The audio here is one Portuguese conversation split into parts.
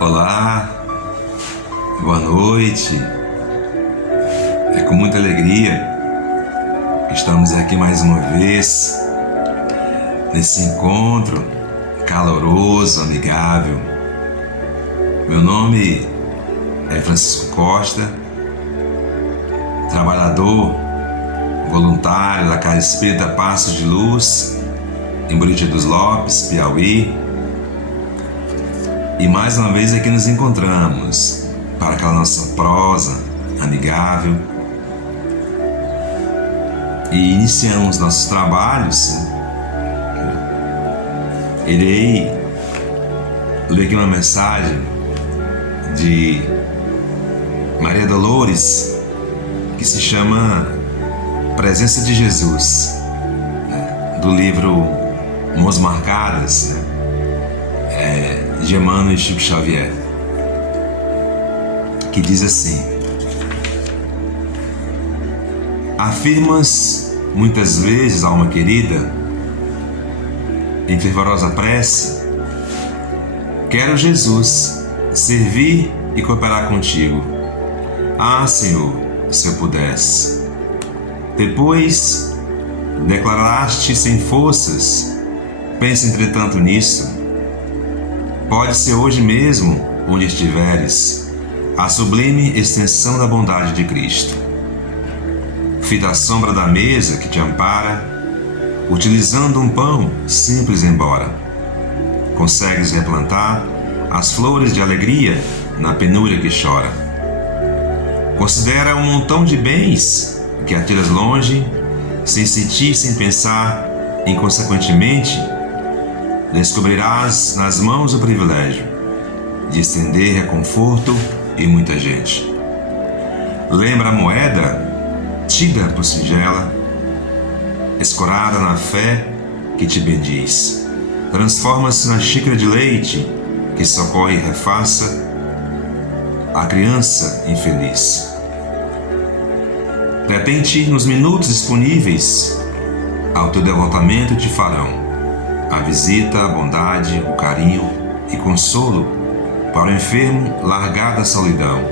Olá, boa noite. É com muita alegria que estamos aqui mais uma vez nesse encontro caloroso, amigável. Meu nome é Francisco Costa, trabalhador voluntário da Casa Espírita Passos de Luz, em Buriti dos Lopes, Piauí. E mais uma vez aqui nos encontramos para aquela nossa prosa amigável. E iniciamos nossos trabalhos. Irei ler aqui uma mensagem de Maria Dolores, que se chama Presença de Jesus, do livro Mãos Marcadas, de Emmanuel e Chico Xavier, que diz assim: afirmas muitas vezes, alma querida, em fervorosa prece, quero, Jesus, servir e cooperar contigo. Ah, Senhor, se eu pudesse. Depois declaraste sem forças, pensa entretanto nisso. Pode ser hoje mesmo, onde estiveres, a sublime extensão da bondade de Cristo. Fita a sombra da mesa que te ampara, utilizando um pão simples embora. Consegues replantar as flores de alegria na penúria que chora. Considera um montão de bens que atiras longe, sem sentir, sem pensar, inconsequentemente, descobrirás nas mãos o privilégio de estender reconforto em muita gente. Lembra a moeda, tida por singela, escorada na fé que te bendiz. Transforma-se na xícara de leite que socorre e refaça a criança infeliz. Detente nos minutos disponíveis ao teu devotamento te farão a visita, a bondade, o carinho e consolo para o enfermo largado da solidão.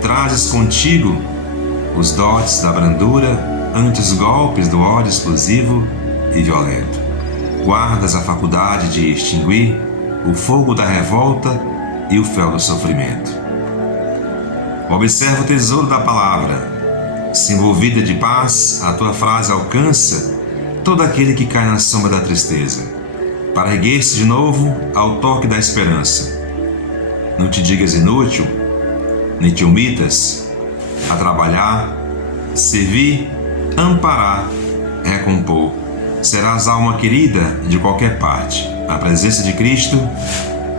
Trazes contigo os dotes da brandura ante os golpes do ódio explosivo e violento. Guardas a faculdade de extinguir o fogo da revolta e o fel do sofrimento. Observa o tesouro da palavra. Se envolvida de paz, a tua frase alcança todo aquele que cai na sombra da tristeza, para erguer-se de novo ao toque da esperança. Não te digas inútil, nem te omitas a trabalhar, servir, amparar, recompor. Serás alma querida de qualquer parte, a presença de Cristo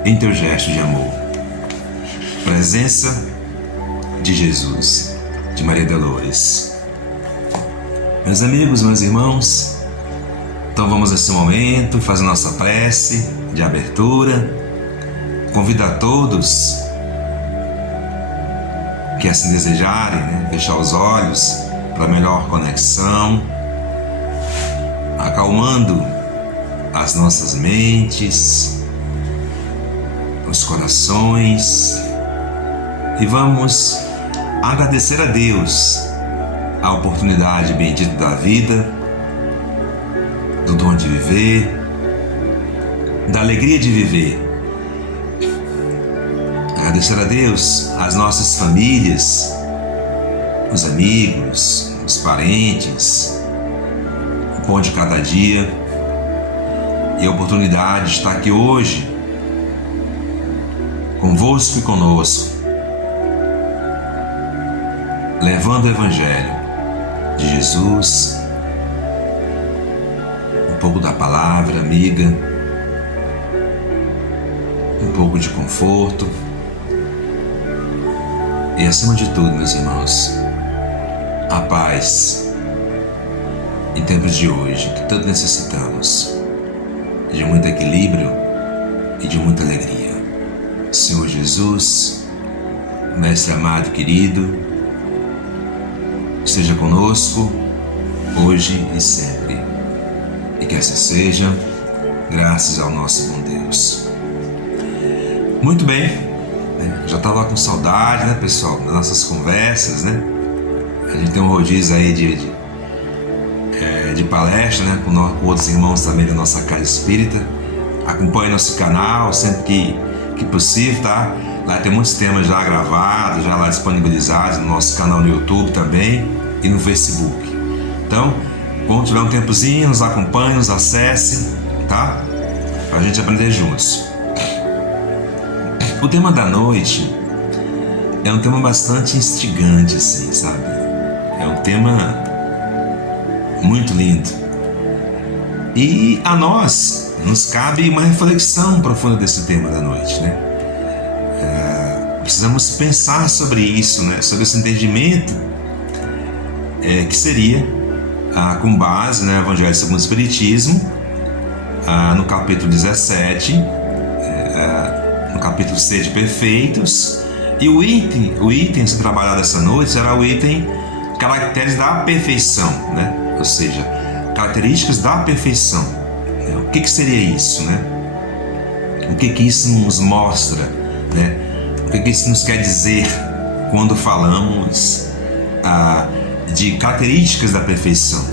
em teu gesto de amor. Presença de Jesus, de Maria Dolores. Meus amigos, meus irmãos, então vamos nesse momento fazer nossa prece de abertura. Convido a todos que assim desejarem, fechar os olhos para melhor conexão, acalmando as nossas mentes, os corações, e vamos agradecer a Deus a oportunidade bendita da vida, do dom de viver, da alegria de viver. Agradecer a Deus as nossas famílias, os amigos, os parentes, o pão de cada dia e a oportunidade de estar aqui hoje convosco e conosco, levando o Evangelho de Jesus, um pouco da palavra amiga, um pouco de conforto e, acima de tudo, meus irmãos, a paz em tempos de hoje que tanto necessitamos, de muito equilíbrio e de muita alegria. Senhor Jesus, Mestre amado e querido, esteja conosco hoje e sempre, e que assim seja, graças ao nosso bom Deus. Muito bem, Já estava com saudade, né, pessoal, das nossas conversas, né? A gente tem um rodízio aí de palestra, né, com outros irmãos também da nossa casa espírita. Acompanhe nosso canal sempre que possível, tá? Lá tem muitos temas já gravados, já lá disponibilizados no nosso canal no YouTube também e no Facebook. Então, quando tiver um tempozinho, nos acompanhe, nos acesse, tá? Pra gente aprender juntos. O tema da noite é um tema bastante instigante, assim, sabe? É um tema muito lindo. E a nós nos cabe uma reflexão profunda desse tema da noite, né? Precisamos pensar sobre isso, né? Sobre esse entendimento que seria com base no Evangelho segundo o Espiritismo, no capítulo 17, no capítulo 6 de Perfeitos, e o item a ser trabalhado essa noite será o item caracteres da perfeição, né? Ou seja, características da perfeição. O que seria isso, né? O que isso nos mostra, né? O que isso nos quer dizer quando falamos de características da perfeição?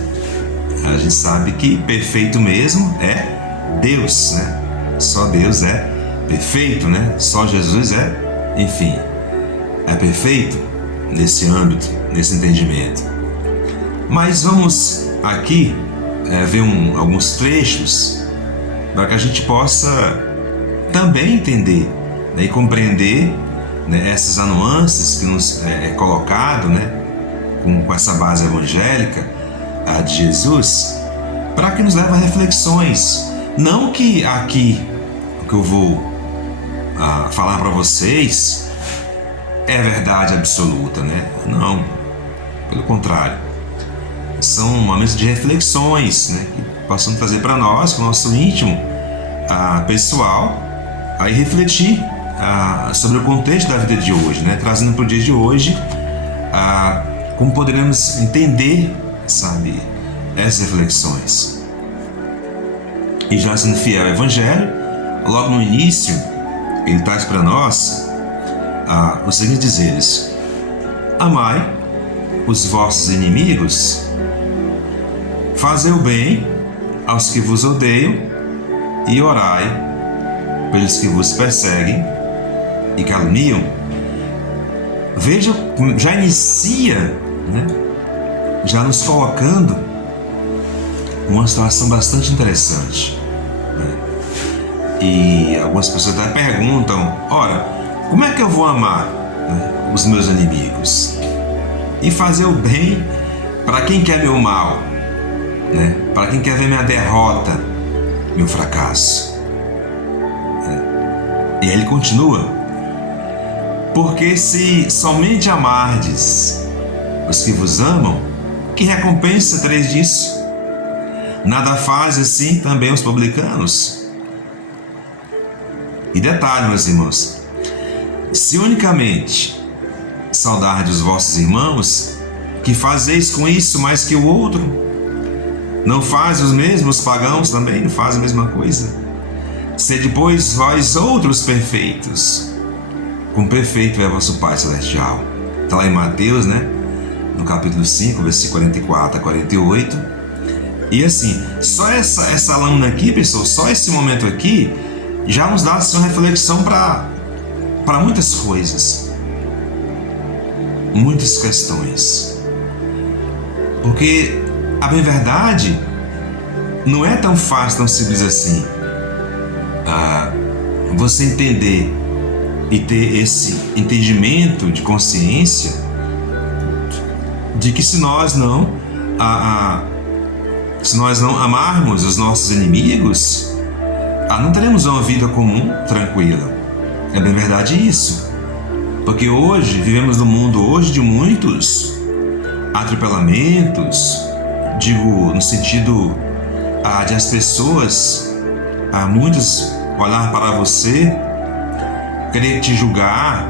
A gente sabe que perfeito mesmo é Deus, né? Só Deus é perfeito, né? Só Jesus enfim, é perfeito nesse âmbito, nesse entendimento. Mas vamos aqui ver alguns trechos para que a gente possa também entender, né, e compreender, né, essas nuances que nos é colocado, né, com essa base evangélica de Jesus, para que nos leve a reflexões. Não que aqui o que eu vou falar para vocês é verdade absoluta, né? Não, pelo contrário, são momentos de reflexões, né, que possam trazer para nós, para o nosso íntimo pessoal, aí refletir sobre o contexto da vida de hoje, né, trazendo para o dia de hoje como poderemos entender, sabe, essas reflexões. E já sendo fiel ao Evangelho, logo no início ele traz para nós os seguintes dizeres: amai os vossos inimigos, fazei o bem aos que vos odeiam e orai pelos que vos perseguem e caluniam. Veja, já inicia, né, já nos colocando uma situação bastante interessante, né? E algumas pessoas até perguntam: ora, como é que eu vou amar, né, os meus inimigos e fazer o bem para quem quer meu mal, né? Para quem quer ver minha derrota, meu fracasso, né? E aí ele continua: porque se somente amardes os que vos amam, que recompensa tereis disso? Nada faz assim também os publicanos? E detalhe, meus irmãos, se unicamente saudardes os vossos irmãos, que fazeis com isso mais que o outro? Não faz os mesmos pagãos também? Não fazem a mesma coisa? Sede, pois, vós outros perfeitos, como perfeito é vosso Pai Celestial. Está lá em Mateus, né? No capítulo 5, versículo 44 a 48. E assim, só essa lâmina aqui, pessoal, só esse momento aqui, já nos dá assim, uma reflexão para muitas coisas, muitas questões. Porque, a bem verdade, não é tão fácil, tão simples assim, você entender e ter esse entendimento de consciência de que se nós não amarmos os nossos inimigos, não teremos uma vida comum tranquila. É bem verdade isso. Porque hoje, vivemos num mundo hoje de muitos atropelamentos, digo no sentido de as pessoas, muitas olhar para você, querer te julgar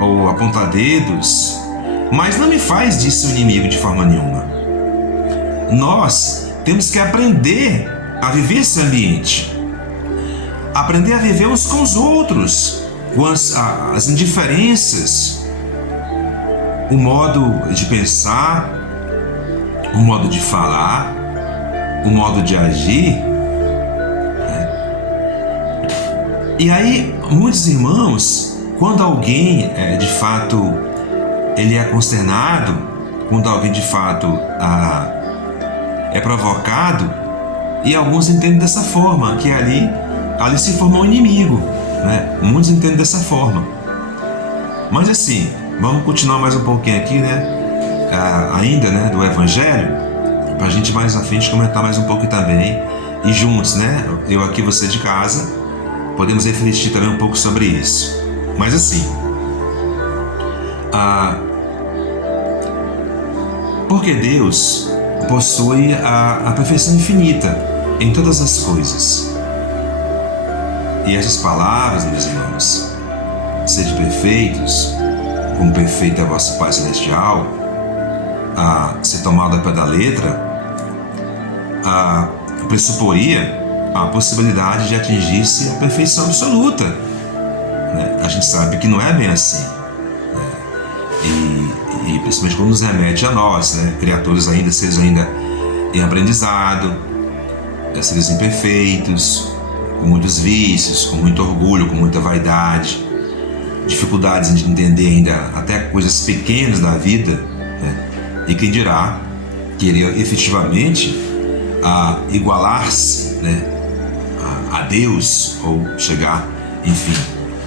ou apontar dedos, mas não me faz disso inimigo de forma nenhuma. Nós temos que aprender a viver esse ambiente, aprender a viver uns com os outros, com as indiferenças, o modo de pensar, o modo de falar, o modo de agir, né? E aí, muitos irmãos, quando alguém de fato ele é consternado, quando alguém de fato é provocado, e alguns entendem dessa forma, que ali se forma um inimigo, né? Muitos entendem dessa forma. Mas assim, vamos continuar mais um pouquinho aqui, né? Ainda, né, do Evangelho, para a gente mais à frente comentar mais um pouco também, e juntos, né? Eu aqui, você de casa, podemos refletir também um pouco sobre isso. Mas assim, porque Deus possui a perfeição infinita em todas as coisas. E essas palavras, meus irmãos, sede perfeitos, como perfeito é vosso Pai Celestial, ser tomado ao pé da letra, pressuporia a possibilidade de atingir-se a perfeição absoluta, né? A gente sabe que não é bem assim, né? E principalmente quando nos remete a nós, né? Criaturas ainda, seres ainda em aprendizado, seres imperfeitos, com muitos vícios, com muito orgulho, com muita vaidade, dificuldades de entender ainda até coisas pequenas da vida, né? E quem dirá querer efetivamente igualar-se, né, a Deus, ou chegar, enfim,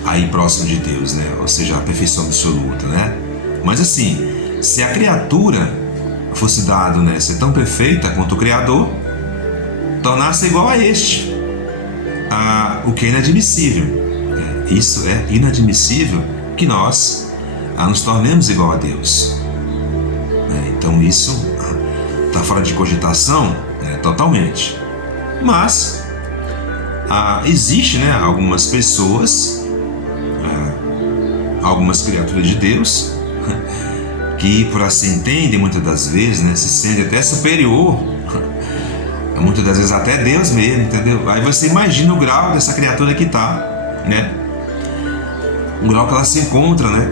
aí próximo de Deus, né? Ou seja, a perfeição absoluta, né? Mas assim, se a criatura fosse dado, né, ser tão perfeita quanto o Criador, tornar-se igual a este, o que é inadmissível, né? Isso é inadmissível, que nós nos tornemos igual a Deus, né? Então isso está fora de cogitação, né, totalmente. Mas existe, né, algumas pessoas, algumas criaturas de Deus, que por assim entendem muitas das vezes, né, se sentem até superior, muitas das vezes até Deus mesmo, entendeu? Aí você imagina o grau dessa criatura que está, né? O grau que ela se encontra, né?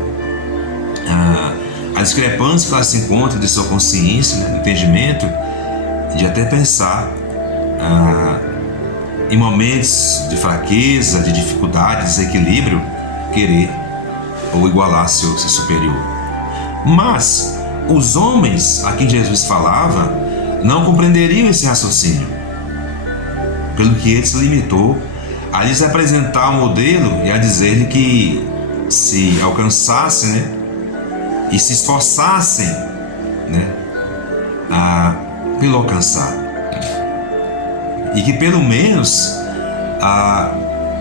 A discrepância que ela se encontra de sua consciência, né, entendimento, de até pensar em momentos de fraqueza, de dificuldade, de desequilíbrio, querer ou igualar seu superior. Mas os homens a quem Jesus falava não compreenderiam esse raciocínio, pelo que ele se limitou a lhes apresentar o modelo e a dizer-lhe que se alcançassem, né, e se esforçassem, né, pelo alcançar, e que pelo menos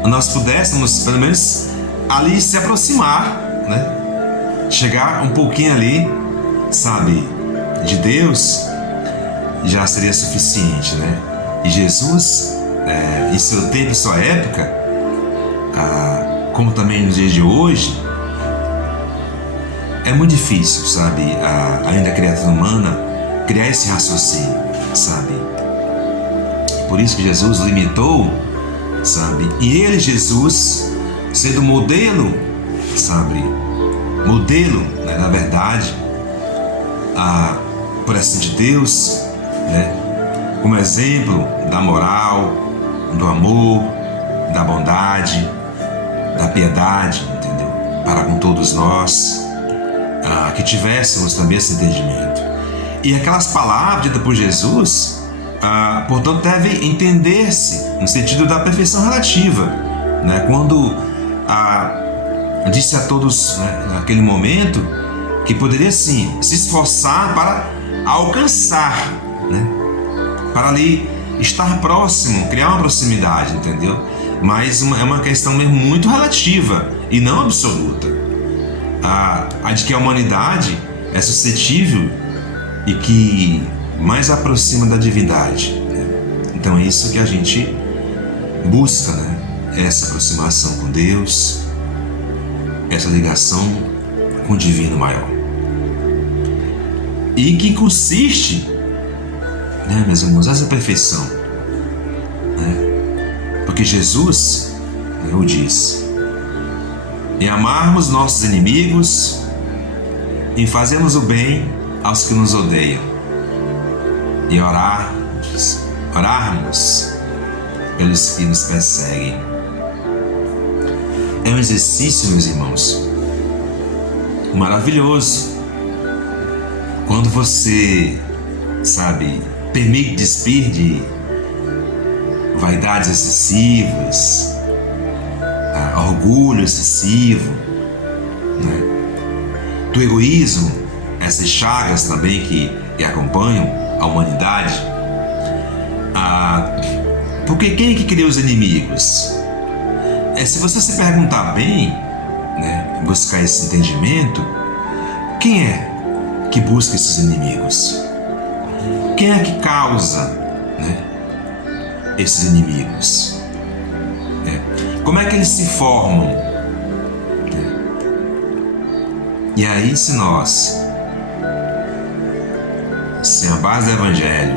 nós pudéssemos pelo menos ali se aproximar, né, chegar um pouquinho ali, sabe, de Deus, já seria suficiente, né? E Jesus, em seu tempo e sua época, como também nos dias de hoje, é muito difícil, sabe, ainda a criatura humana criar esse raciocínio, sabe? E por isso que Jesus limitou, sabe? E ele, Jesus, sendo modelo, sabe? Modelo, né, na verdade, por assim de Deus, né? Como exemplo da moral, do amor, da bondade, da piedade, entendeu? Para com todos nós, que tivéssemos também esse entendimento. E aquelas palavras ditas por Jesus, portanto, devem entender-se no sentido da perfeição relativa, né? Quando disse a todos, né, naquele momento, que poderia sim se esforçar para alcançar, né? Para ali estar próximo, criar uma proximidade, entendeu? Mas é uma questão mesmo muito relativa e não absoluta. A de que a humanidade é suscetível e que mais aproxima da divindade, né? Então é isso que a gente busca, né? Essa aproximação com Deus, essa ligação com o divino maior. E que consiste, né, meus irmãos, essa perfeição, né? Porque Jesus, né, o diz, em amarmos nossos inimigos, em fazermos o bem aos que nos odeiam e orarmos pelos que nos perseguem. É um exercício, meus irmãos, maravilhoso. Quando você, permite despir de vaidades excessivas, orgulho excessivo, né? Do egoísmo, essas chagas também que acompanham a humanidade. Porque quem é que cria os inimigos? Se você se perguntar bem, né, buscar esse entendimento, quem é que busca esses inimigos? Quem é que causa, né, esses inimigos? Como é que eles se formam? E aí, se nós, sem a base do Evangelho,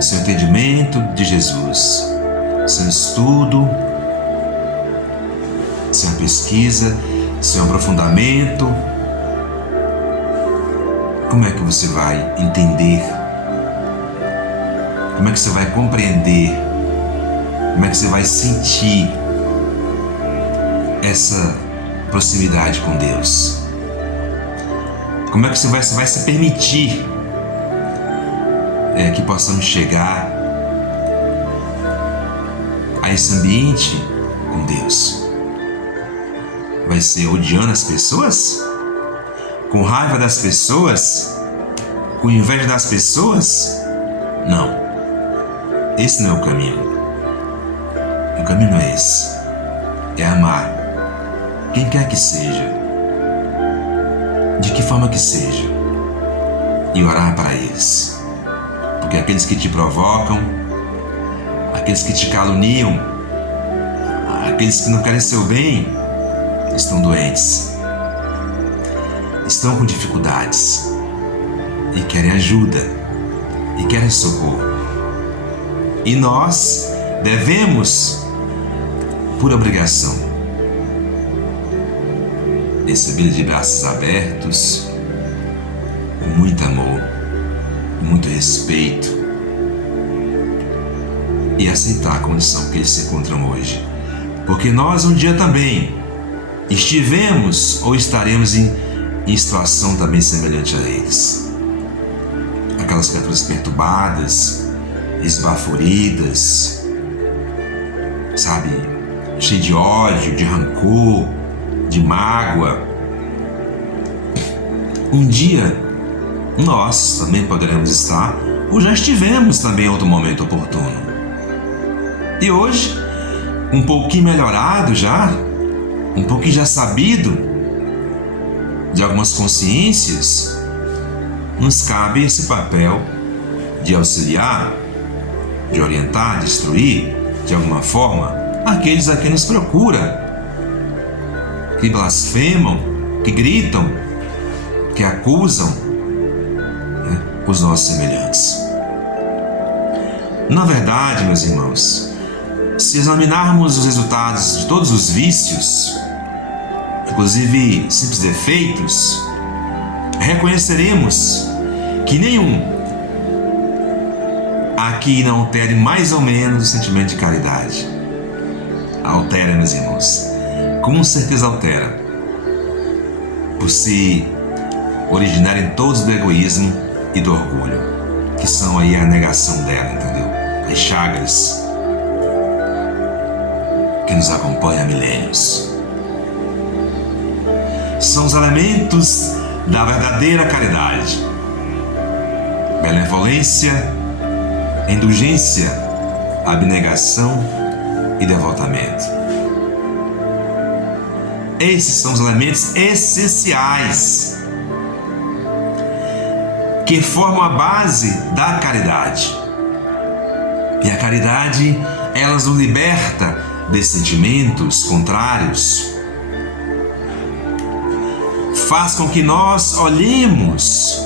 sem o entendimento de Jesus, sem o estudo, sem a pesquisa, sem o aprofundamento, como é que você vai entender? Como é que você vai compreender? Como é que você vai sentir essa proximidade com Deus? Como é que você vai se permitir que possamos chegar a esse ambiente com Deus? Vai ser odiando as pessoas? Com raiva das pessoas? Com inveja das pessoas? Não. Esse não é o caminho. O caminho não é esse. É amar quem quer que seja, de que forma que seja, e orar para eles. Porque aqueles que te provocam, aqueles que te caluniam, aqueles que não querem seu bem, estão doentes, estão com dificuldades e querem ajuda e querem socorro. E nós devemos, por obrigação, recebê-lo de braços abertos, com muito amor, com muito respeito, e aceitar a condição que eles se encontram hoje. Porque nós um dia também estivemos ou estaremos em situação também semelhante a eles. Aquelas criaturas perturbadas, esbaforidas, cheio de ódio, de rancor, de mágoa. Um dia nós também poderemos estar, ou já estivemos também em outro momento oportuno. E hoje, um pouquinho melhorado já, um pouquinho já sabido de algumas consciências, nos cabe esse papel de auxiliar, de orientar, de instruir, de alguma forma, aqueles a quem nos procura, que blasfemam, que gritam, que acusam, né, os nossos semelhantes. Na verdade, meus irmãos, se examinarmos os resultados de todos os vícios, inclusive simples defeitos, reconheceremos que nenhum aqui não altere mais ou menos o sentimento de caridade. Altera, meus irmãos, com certeza altera, por se originarem todos do egoísmo e do orgulho, que são aí a negação dela, entendeu? As chagas que nos acompanham há milênios. São os elementos da verdadeira caridade: benevolência, indulgência, abnegação e devotamento. Esses são os elementos essenciais que formam a base da caridade. E a caridade, ela nos liberta desses sentimentos contrários, faz com que nós olhemos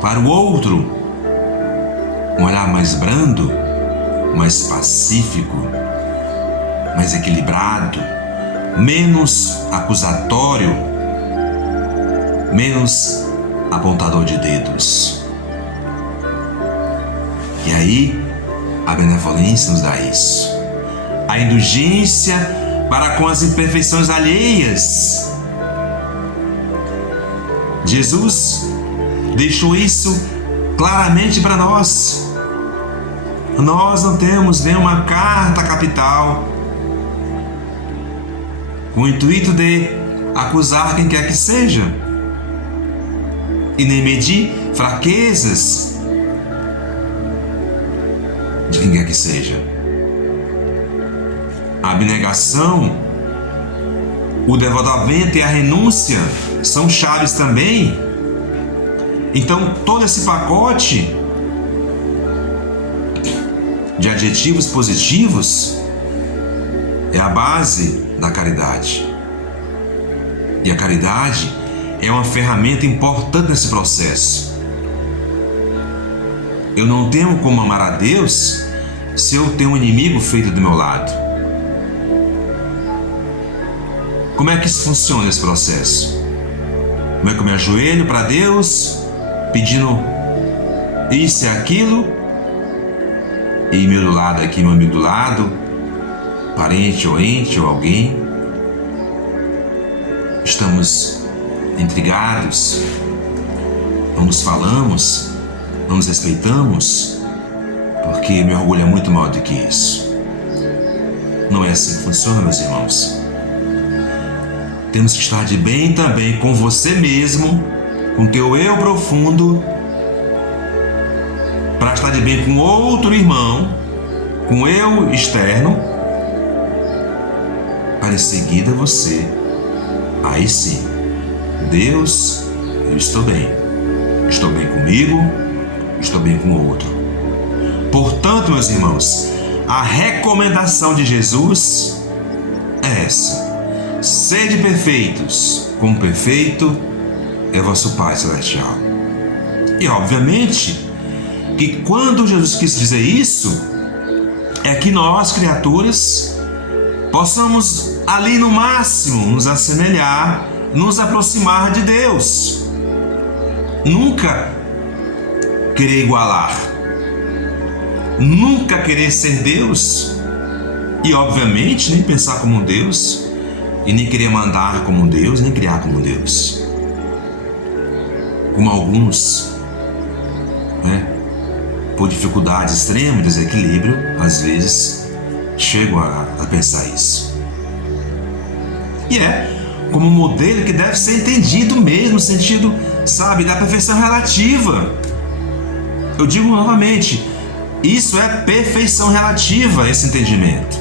para o outro um olhar mais brando, mais pacífico, mais equilibrado, menos acusatório, menos apontador de dedos. E aí, a benevolência nos dá isso. A indulgência para com as imperfeições alheias. Jesus deixou isso claramente para nós. Nós não temos nenhuma carta capital com o intuito de acusar quem quer que seja e nem medir fraquezas de quem quer que seja. A abnegação, o devotamento e a renúncia são chaves também. Então, todo esse pacote de adjetivos positivos é a base da caridade. E a caridade é uma ferramenta importante nesse processo. Eu não tenho como amar a Deus se eu tenho um inimigo feito do meu lado. Como é que isso funciona, esse processo? Como é que eu me ajoelho para Deus, pedindo isso e aquilo, e meu do lado aqui, meu amigo do lado, parente ou ente ou alguém, estamos intrigados, não nos falamos, não nos respeitamos, porque meu orgulho é muito maior do que isso. Não é assim que funciona, meus irmãos. Temos que estar de bem também com você mesmo, com teu eu profundo, para estar de bem com outro irmão, com o eu externo, para em seguida você, aí sim, Deus, eu estou bem comigo, estou bem com o outro. Portanto, meus irmãos, a recomendação de Jesus é essa: sede perfeitos, como perfeito é vosso Pai Celestial. E obviamente que quando Jesus quis dizer isso, é que nós, criaturas, possamos ali no máximo nos assemelhar, nos aproximar de Deus. Nunca querer igualar, nunca querer ser Deus, e obviamente nem pensar como Deus, e nem querer mandar como Deus, nem criar como Deus. Como alguns, por dificuldade extrema, desequilíbrio, às vezes chegam a pensar isso. E é como um modelo que deve ser entendido mesmo, no sentido, da perfeição relativa. Eu digo novamente, isso é perfeição relativa, esse entendimento.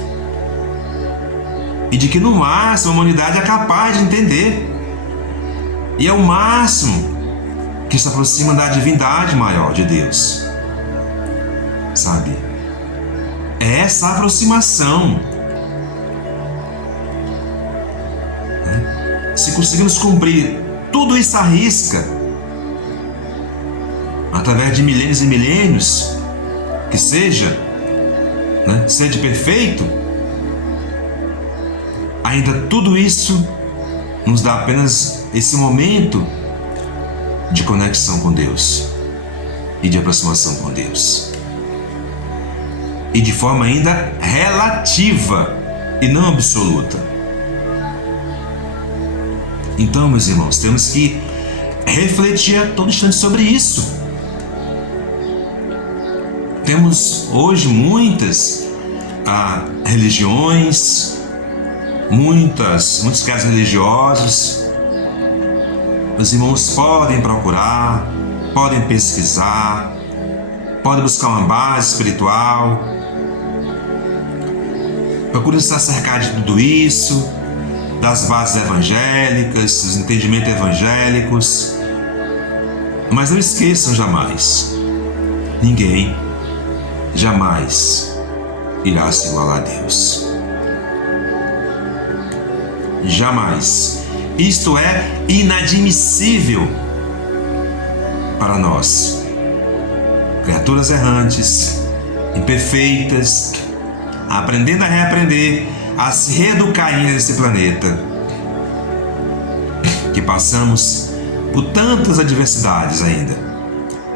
E de que no máximo a humanidade é capaz de entender. E é o máximo que se aproxima da divindade maior de Deus. É essa aproximação. Se conseguimos cumprir tudo isso à risca, através de milênios e milênios, que seja, sede perfeito, ainda tudo isso nos dá apenas esse momento de conexão com Deus e de aproximação com Deus. E de forma ainda relativa e não absoluta. Então, meus irmãos, temos que refletir a todo instante sobre isso. Temos hoje muitas religiões, muitos casos religiosos. Os irmãos podem procurar, podem pesquisar, podem buscar uma base espiritual. Procurem se acercar de tudo isso, das bases evangélicas, dos entendimentos evangélicos. Mas não esqueçam jamais, ninguém jamais irá se igualar a Deus. Jamais. Isto é inadmissível para nós, criaturas errantes, imperfeitas, aprendendo a reaprender, a se reeducar nesse planeta, que passamos por tantas adversidades ainda,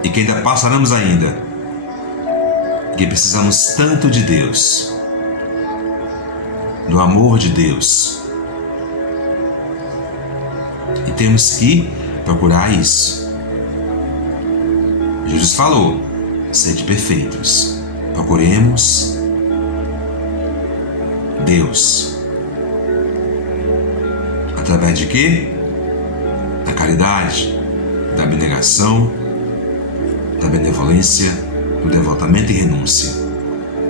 e que ainda passaremos ainda, que precisamos tanto de Deus, do amor de Deus, e temos que procurar isso. Jesus falou: sede perfeitos. Procuremos Deus. Através de quê? Da caridade, da abnegação, da benevolência, do devotamento e renúncia.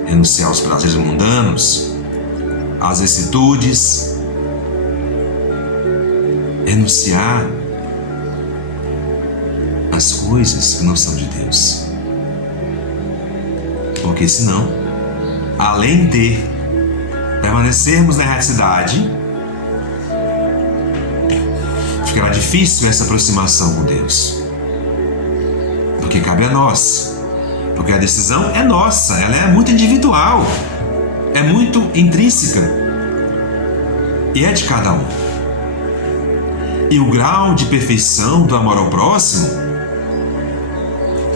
Renunciar aos prazeres mundanos, às vicissitudes, renunciar às coisas que não são de Deus. Porque senão, além de permanecermos na erraticidade, ficará difícil essa aproximação com Deus. Porque cabe a nós. Porque a decisão é nossa, ela é muito individual, é muito intrínseca e é de cada um. E o grau de perfeição do amor ao próximo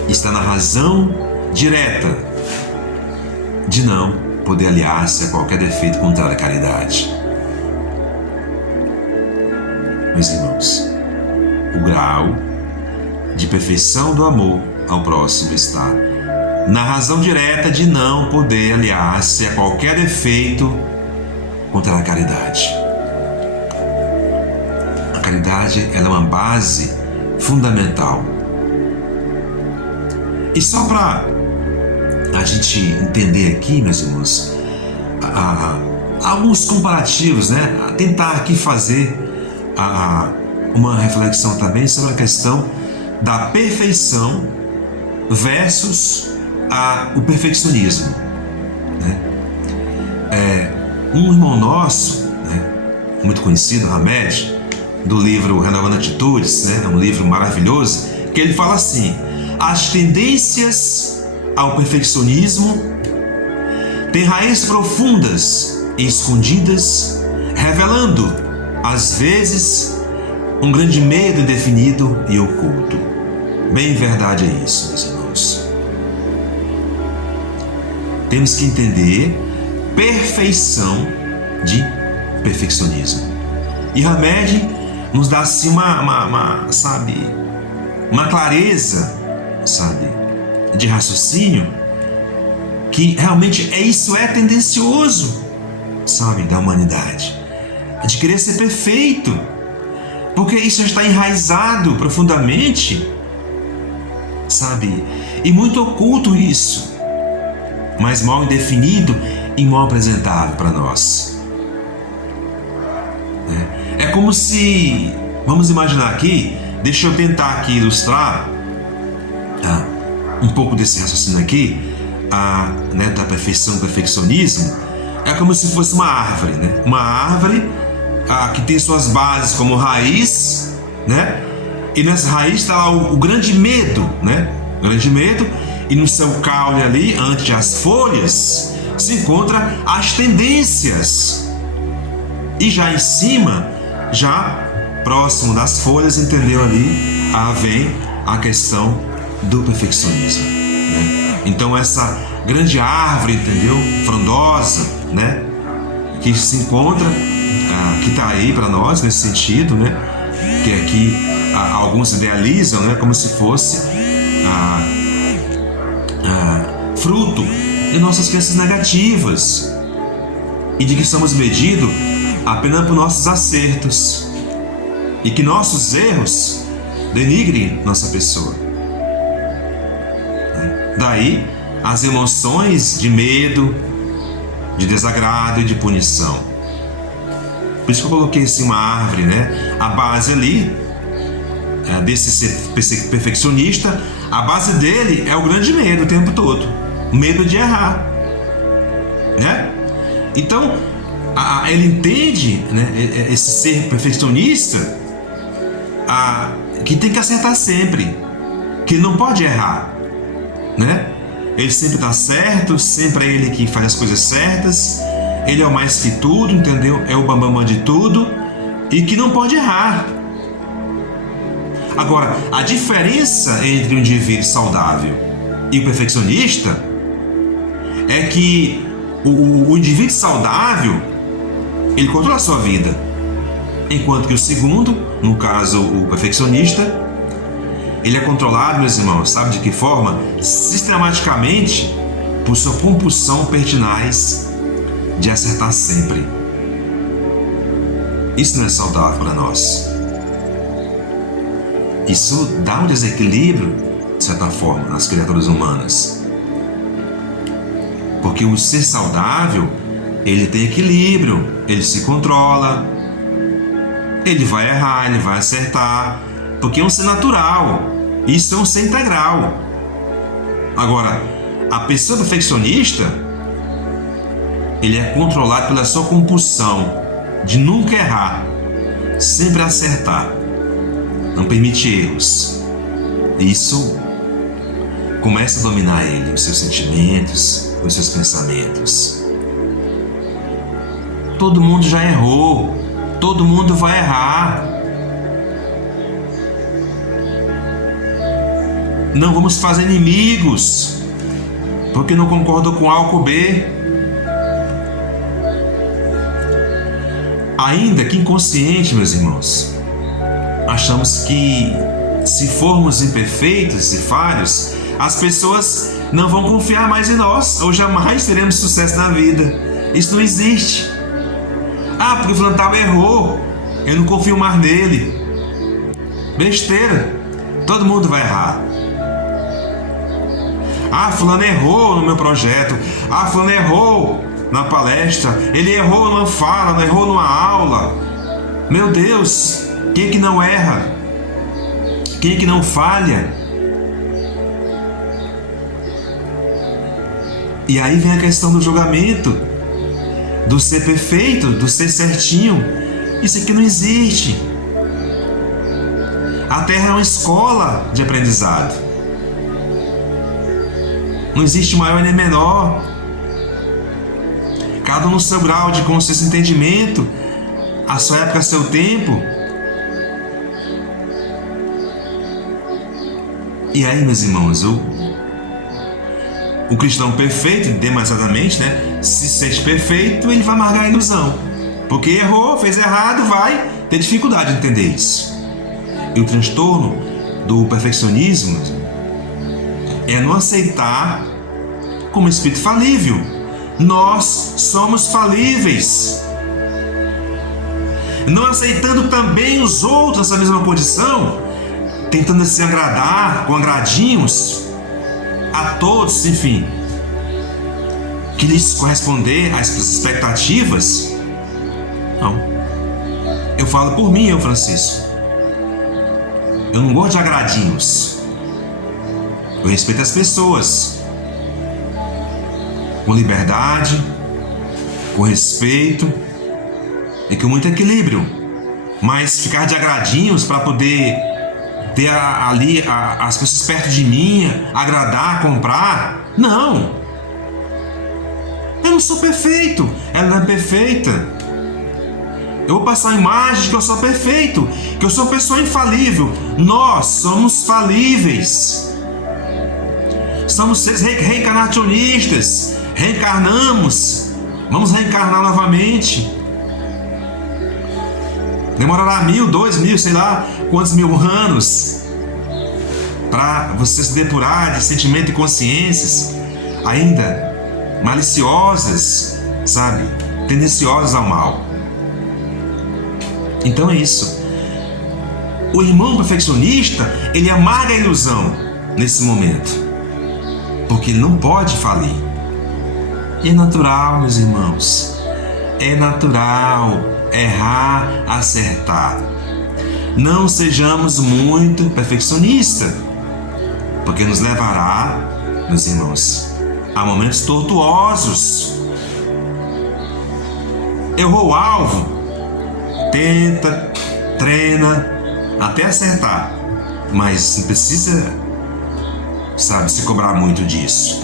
está na razão direta de não poder aliar-se a qualquer defeito contrário à caridade. Meus irmãos, o grau de perfeição do amor ao próximo está na razão direta de não poder aliar-se a qualquer defeito contra a caridade. A caridade, ela é uma base fundamental. E só para a gente entender aqui, meus irmãos, alguns comparativos, né? Tentar aqui fazer uma reflexão também sobre a questão da perfeição versus o perfeccionismo, né? Um irmão nosso, né, muito conhecido, Hamed, do livro Renovando Atitudes, né, é um livro maravilhoso, que ele fala assim: as tendências ao perfeccionismo têm raízes profundas e escondidas, revelando, às vezes, um grande medo indefinido e oculto. Bem verdade é isso, meus irmãos. Temos que entender perfeição de perfeccionismo. E Hamed nos dá assim uma clareza, de raciocínio, que realmente isso é tendencioso, da humanidade, de querer ser perfeito, porque isso já está enraizado profundamente, e muito oculto isso, mas mal definido e mal apresentável para nós. É como se, vamos imaginar aqui, deixa eu tentar aqui ilustrar um pouco desse raciocínio aqui, da perfeição, do perfeccionismo. É como se fosse uma árvore, né? Uma árvore que tem suas bases como raiz, né? E nessa raiz está lá o grande medo, né? O grande medo, e no seu caule ali, ante as folhas, se encontra as tendências. E já em cima, já próximo das folhas, entendeu ali, vem a questão do perfeccionismo, né? Então essa grande árvore, entendeu, frondosa, né, que se encontra, que está aí para nós nesse sentido, né, que aqui alguns idealizam, né, como se fosse fruto de nossas crenças negativas e de que somos medidos apenas por nossos acertos e que nossos erros denigrem nossa pessoa. Daí as emoções de medo, de desagrado e de punição. Por isso que eu coloquei assim uma árvore, né? A base ali desse ser perfeccionista, a base dele é o grande medo o tempo todo, o medo de errar, né? Então ele entende, né, esse ser perfeccionista, que tem que acertar sempre, que ele não pode errar, né? Ele sempre está certo, sempre é ele que faz as coisas certas, ele é o mais que tudo, entendeu? É o bambambam de tudo e que não pode errar. Agora, a diferença entre o indivíduo saudável e o perfeccionista é que o indivíduo saudável, ele controla a sua vida, enquanto que o segundo, no caso o perfeccionista, ele é controlado, meus irmãos, sabe de que forma? Sistematicamente por sua compulsão pertinaz de acertar sempre. Isso não é saudável para nós. Isso dá um desequilíbrio, de certa forma, nas criaturas humanas. Porque o ser saudável, ele tem equilíbrio, ele se controla, ele vai errar, ele vai acertar, porque é um ser natural, isso é um ser integral. Agora, a pessoa perfeccionista, ele é controlado pela sua compulsão de nunca errar, sempre acertar, não permite erros. Isso começa a dominar ele, os seus sentimentos, os seus pensamentos. Todo mundo já errou, todo mundo vai errar. Não vamos fazer inimigos porque não concordam com A ou com B. Ainda que inconsciente, meus irmãos, achamos que se formos imperfeitos e falhos, as pessoas não vão confiar mais em nós ou jamais teremos sucesso na vida. Isso não existe. Ah, porque o fulano tal errou, eu não confio mais nele. Besteira. Todo mundo vai errar. Ah, fulano errou no meu projeto. Ah, fulano errou na palestra. Ele errou numa fala, não errou numa aula. Meu Deus, quem é que não erra? Quem é que não falha? E aí vem a questão do julgamento, do ser perfeito, do ser certinho. Isso aqui não existe. A Terra é uma escola de aprendizado. Não existe maior nem menor. Cada um no seu grau de consciência e entendimento, a sua época, a seu tempo. E aí, meus irmãos, o cristão perfeito, demasiadamente, se sente perfeito, ele vai amargar a ilusão. Porque errou, fez errado, vai ter dificuldade de entender isso. E o transtorno do perfeccionismo é não aceitar como espírito falível. Nós somos falíveis. Não aceitando também os outros nessa mesma condição, tentando se agradar com agradinhos a todos, enfim, que lhes corresponder às expectativas. Não. Eu falo por mim, eu, Francisco. Eu não gosto de agradinhos. Eu respeito as pessoas com liberdade, com respeito e com muito equilíbrio. Mas ficar de agradinhos para poder ter ali as pessoas perto de mim, agradar, comprar, não. Eu não sou perfeito, ela não é perfeita. Eu vou passar a imagem de que eu sou perfeito, que eu sou uma pessoa infalível. Nós somos falíveis. Somos seres reencarnacionistas. Reencarnamos. Vamos reencarnar novamente. Demorará 1000, 2000, sei lá quantos mil anos para você se depurar de sentimento e consciências ainda maliciosas, sabe? Tendenciosas ao mal. Então é isso. O irmão perfeccionista, ele amarga a ilusão nesse momento, porque ele não pode falir. E é natural, meus irmãos. É natural errar, acertar. Não sejamos muito perfeccionistas, porque nos levará, meus irmãos, a momentos tortuosos. Errou o alvo, tenta, treina, até acertar, mas não precisa, sabe, se cobrar muito disso.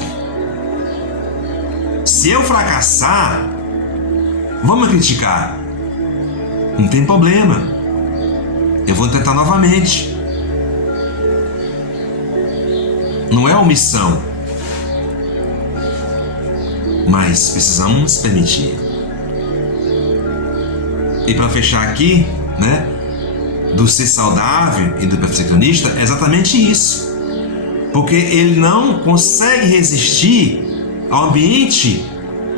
Se eu fracassar, Vamos criticar. Não tem problema. Eu vou tentar novamente. Não é omissão. Mas precisamos permitir. E para fechar aqui, né, do ser saudável e do perfeccionista, é exatamente isso. Porque ele não consegue resistir ao ambiente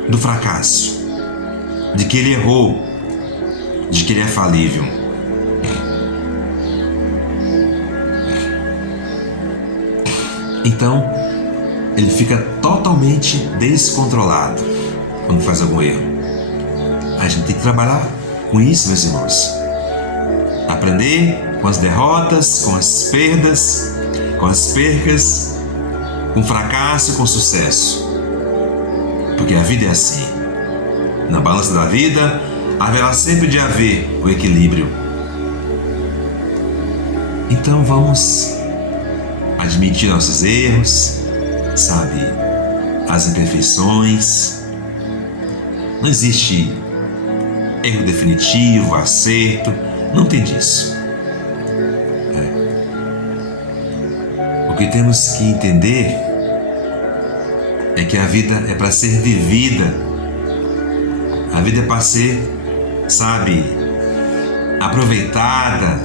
do fracasso, de que ele errou, de que ele é falível. Então, ele fica totalmente descontrolado quando faz algum erro. A gente tem que trabalhar com isso, meus irmãos. Aprender com as derrotas, com as perdas, com as percas, com fracasso e com sucesso. Porque a vida é assim. Na balança da vida, haverá sempre de haver o equilíbrio. Então vamos admitir nossos erros, sabe, as imperfeições. Não existe erro definitivo, acerto, não tem disso. O que temos que entender é que a vida é para ser vivida. A vida é para ser, sabe, aproveitada.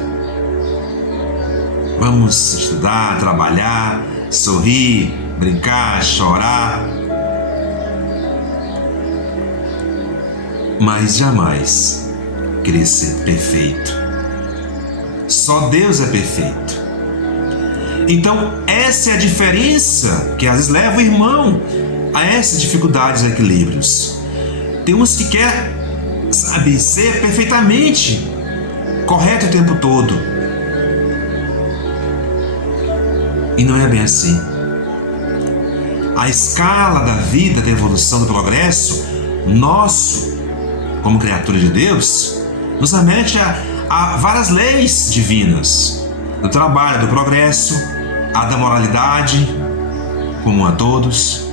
Vamos estudar, trabalhar, sorrir, brincar, chorar. Mas jamais querer ser perfeito. Só Deus é perfeito. Então, essa é a diferença que às vezes leva o irmão a essas dificuldades e equilíbrios. Tem uns que quer, sabe, ser perfeitamente correto o tempo todo. E não é bem assim. A escala da vida, da evolução, do progresso, nosso, como criatura de Deus, nos remete a várias leis divinas. Do trabalho, do progresso, a da moralidade, comum a todos.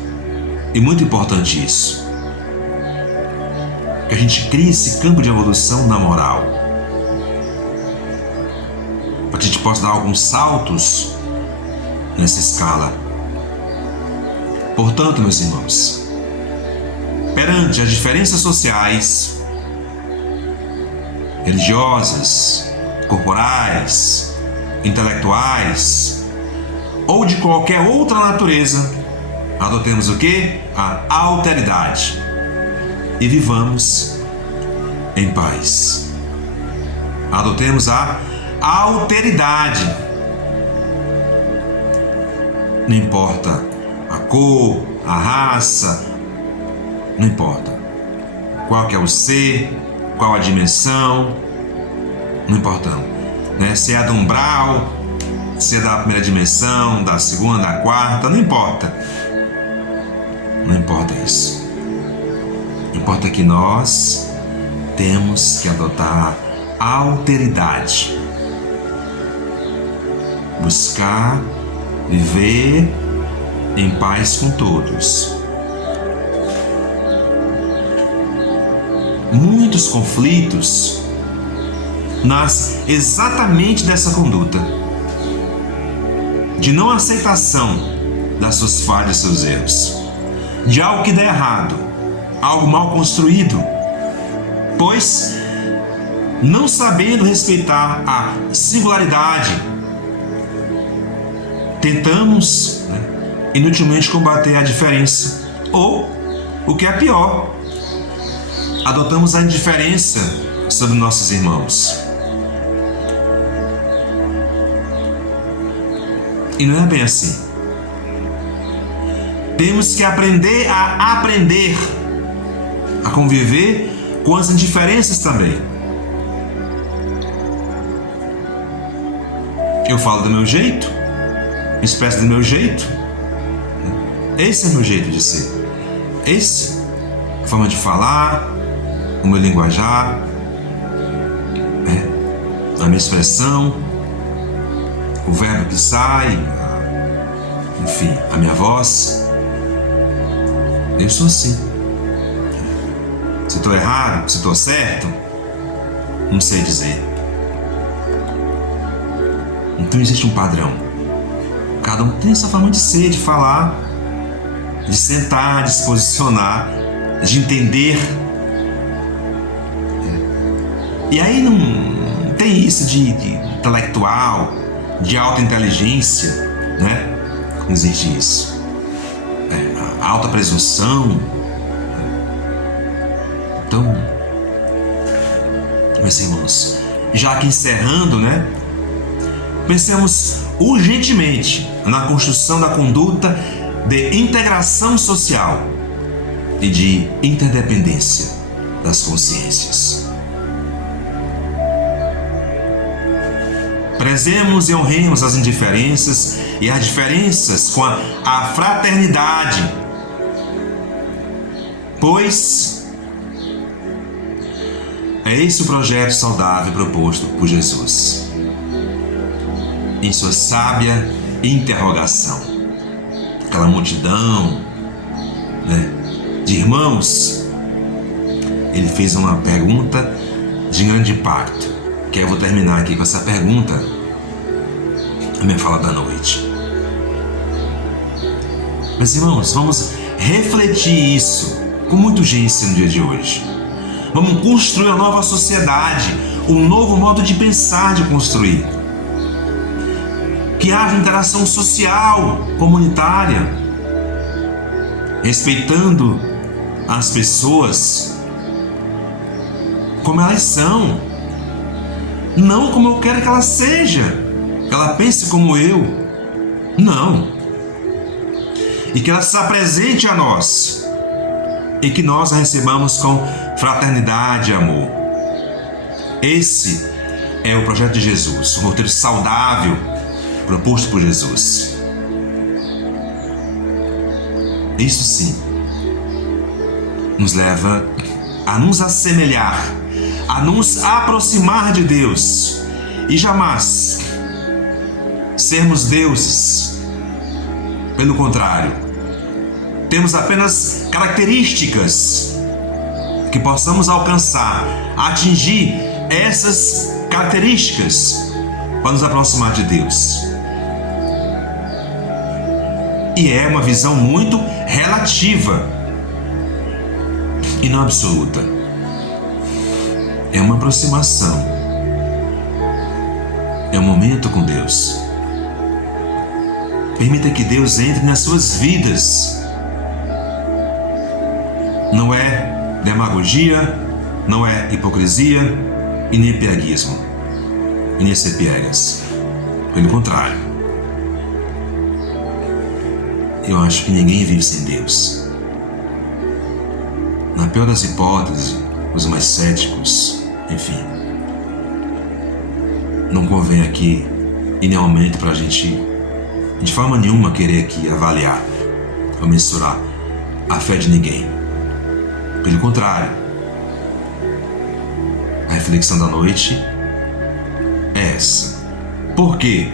E muito importante isso. Que a gente crie esse campo de evolução na moral. Para que a gente possa dar alguns saltos nessa escala. Portanto, meus irmãos, perante as diferenças sociais, religiosas, corporais, intelectuais ou de qualquer outra natureza, adotemos o quê? A alteridade e vivamos em paz. Adotemos a alteridade. Não importa a cor, a raça, não importa qual que é o ser, qual a dimensão, não importa, né? Se é a do umbral, se é da primeira dimensão, da segunda, da quarta, não importa. Não importa isso. Importa que nós temos que adotar a alteridade. Buscar viver em paz com todos. Muitos conflitos nascem exatamente dessa conduta de não aceitação das suas falhas e seus erros, de algo que dá errado, algo mal construído, pois não sabendo respeitar a singularidade, tentamos, inutilmente combater a diferença, ou, o que é pior, adotamos a indiferença sobre nossos irmãos. E não é bem assim. Temos que aprender a conviver com as indiferenças também. Eu falo do meu jeito, expresso do meu jeito. Esse é o meu jeito de ser. Esse é a forma de falar, o meu linguajar, a minha expressão, o verbo que sai, enfim, a minha voz. Eu sou assim. Se estou errado, se estou certo, não sei dizer. Então existe um padrão. Cada um tem sua forma de ser, de falar, de sentar, de se posicionar, de entender. E aí não tem isso de intelectual, de alta inteligência, né? Não existe isso. A alta presunção. Então, meus irmãos, já que encerrando, né? Pensemos urgentemente na construção da conduta de integração social e de interdependência das consciências. Prezemos e honremos as indiferenças e as diferenças com a fraternidade, pois é esse o projeto saudável proposto por Jesus. Em sua sábia interrogação, aquela multidão, né, de irmãos, ele fez uma pergunta de grande impacto, que eu vou terminar aqui com essa pergunta, a minha fala da noite. Meus irmãos, vamos refletir isso com muita urgência no dia de hoje. Vamos construir uma nova sociedade, um novo modo de pensar, de construir. Que haja interação social, comunitária, respeitando as pessoas como elas são, não como eu quero que ela seja, que ela pense como eu, não. E que ela se apresente a nós e que nós a recebamos com fraternidade e amor. Esse é o projeto de Jesus, um roteiro saudável proposto por Jesus. Isso sim nos leva a nos assemelhar, a nos aproximar de Deus e jamais sermos deuses. Pelo contrário, temos apenas características que possamos alcançar, atingir essas características para nos aproximar de Deus. E é uma visão muito relativa e não absoluta. É uma aproximação. É um momento com Deus. Permita que Deus entre nas suas vidas. Não é demagogia, não é hipocrisia e nem pieguismo, e nem ser piegas. Pelo contrário, eu acho que ninguém vive sem Deus. Na pior das hipóteses, os mais céticos, enfim, não convém aqui e nem aumento para a gente, de forma nenhuma, querer aqui avaliar ou mensurar a fé de ninguém. Pelo contrário, a reflexão da noite é essa. Por quê?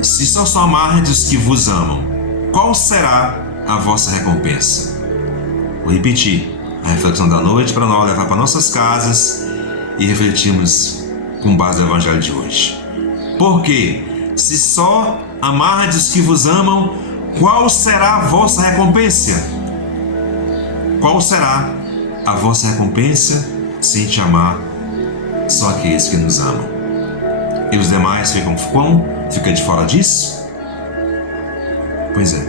Se só amardes os que vos amam, qual será a vossa recompensa? Vou repetir a reflexão da noite para nós levar para nossas casas e refletirmos com base no Evangelho de hoje. Por quê? Se só amardes os que vos amam, qual será a vossa recompensa? Qual será a vossa recompensa sem te amar só aqueles que nos amam? E os demais ficam como? Fica de fora disso? Pois é.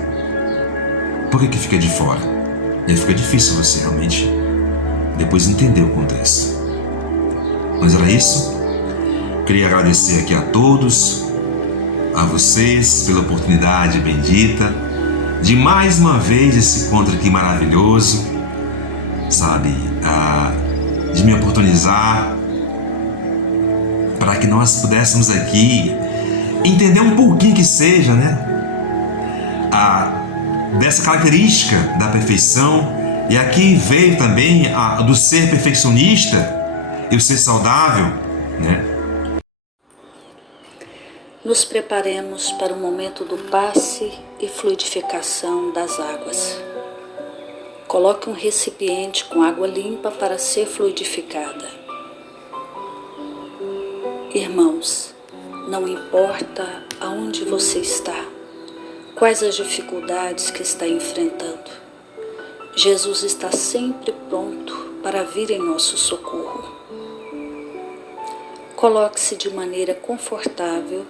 Por que fica de fora? E aí fica difícil você realmente depois entender o contexto. Mas era isso. Queria agradecer aqui a todos, a vocês pela oportunidade bendita de mais uma vez esse encontro aqui maravilhoso, sabe? De me oportunizar para que nós pudéssemos aqui entender um pouquinho que seja, né? Dessa característica da perfeição. E aqui veio também do ser perfeccionista e o ser saudável, né? Nos preparemos para o momento do passe e fluidificação das águas. Coloque um recipiente com água limpa para ser fluidificada. Irmãos, não importa aonde você está, quais as dificuldades que está enfrentando, Jesus está sempre pronto para vir em nosso socorro. Coloque-se de maneira confortável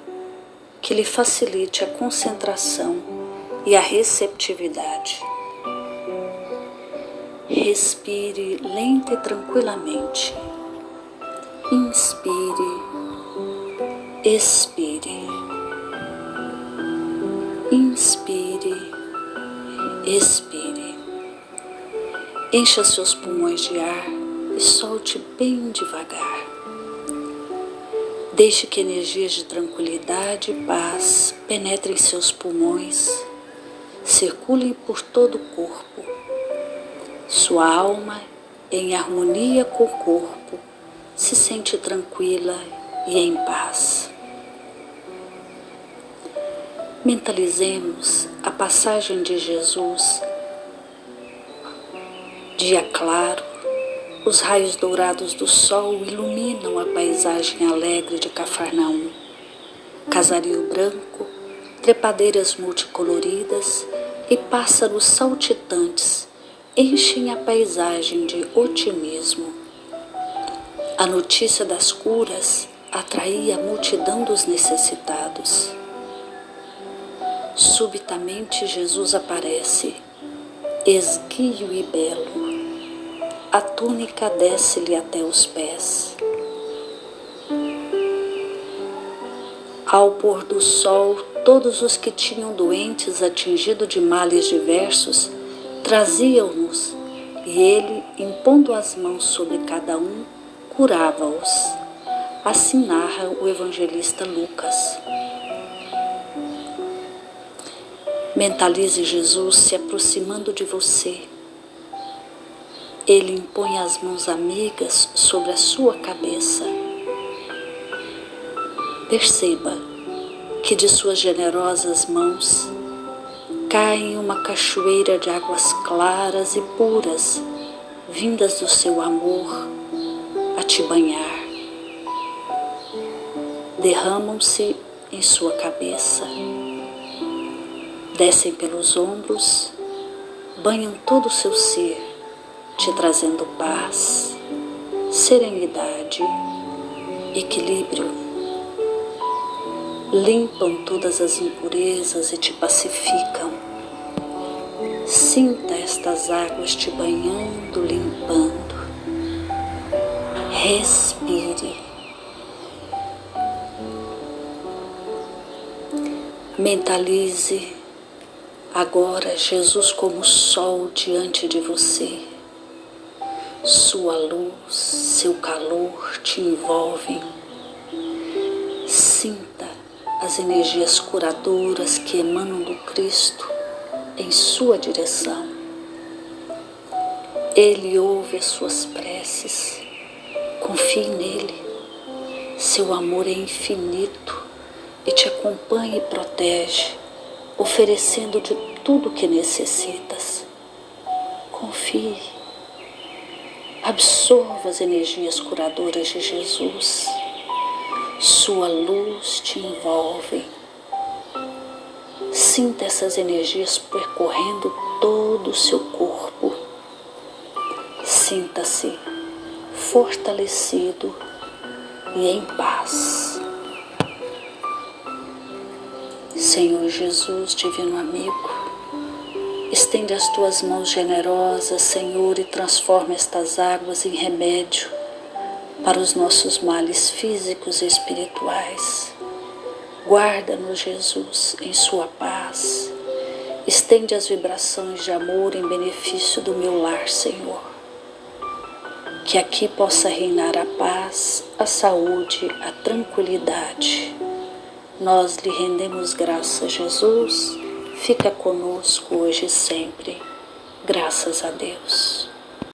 que lhe facilite a concentração e a receptividade. Respire lenta e tranquilamente. Inspire, expire. Inspire, expire. Encha seus pulmões de ar e solte bem devagar. Deixe que energias de tranquilidade e paz penetrem seus pulmões, circulem por todo o corpo. Sua alma, em harmonia com o corpo, se sente tranquila e em paz. Mentalizemos a passagem de Jesus. Dia claro, os raios dourados do sol iluminam a paisagem alegre de Cafarnaum. Casario branco, trepadeiras multicoloridas e pássaros saltitantes enchem a paisagem de otimismo. A notícia das curas atraía a multidão dos necessitados. Subitamente Jesus aparece, esguio e belo. A túnica desce-lhe até os pés. Ao pôr do sol, todos os que tinham doentes atingidos de males diversos traziam-nos, e ele, impondo as mãos sobre cada um, curava-os. Assim narra o evangelista Lucas. Mentalize Jesus se aproximando de você. Ele impõe as mãos amigas sobre a sua cabeça. Perceba que de suas generosas mãos cai uma cachoeira de águas claras e puras, vindas do seu amor a te banhar. Derramam-se em sua cabeça, descem pelos ombros, banham todo o seu ser, te trazendo paz, serenidade, equilíbrio. Limpam todas as impurezas e te pacificam. Sinta estas águas te banhando, limpando. Respire. Mentalize agora Jesus como sol diante de você. Sua luz, seu calor te envolvem. Sinta as energias curadoras que emanam do Cristo em sua direção. Ele ouve as suas preces. Confie nele. Seu amor é infinito e te acompanha e protege, oferecendo-te tudo o que necessitas. Confie. Absorva as energias curadoras de Jesus. Sua luz te envolve. Sinta essas energias percorrendo todo o seu corpo. Sinta-se fortalecido e em paz. Senhor Jesus, divino amigo, estende as tuas mãos generosas, Senhor, e transforma estas águas em remédio para os nossos males físicos e espirituais. Guarda-nos, Jesus, em sua paz. Estende as vibrações de amor em benefício do meu lar, Senhor. Que aqui possa reinar a paz, a saúde, a tranquilidade. Nós lhe rendemos graças, Jesus. Fica conosco hoje e sempre. Graças a Deus.